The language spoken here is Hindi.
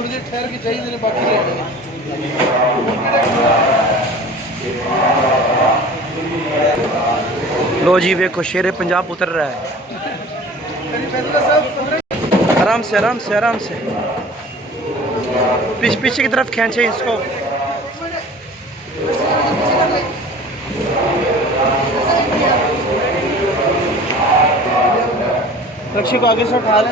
थोड़ी देर ठहर के चाहिए बाकी रहेंगे। लो जी देखो शेर पंजाब उतर रहा है। आराम से आराम से आराम से पीछे की तरफ खींचे इसको। रक्षी को आगे से उठा ले।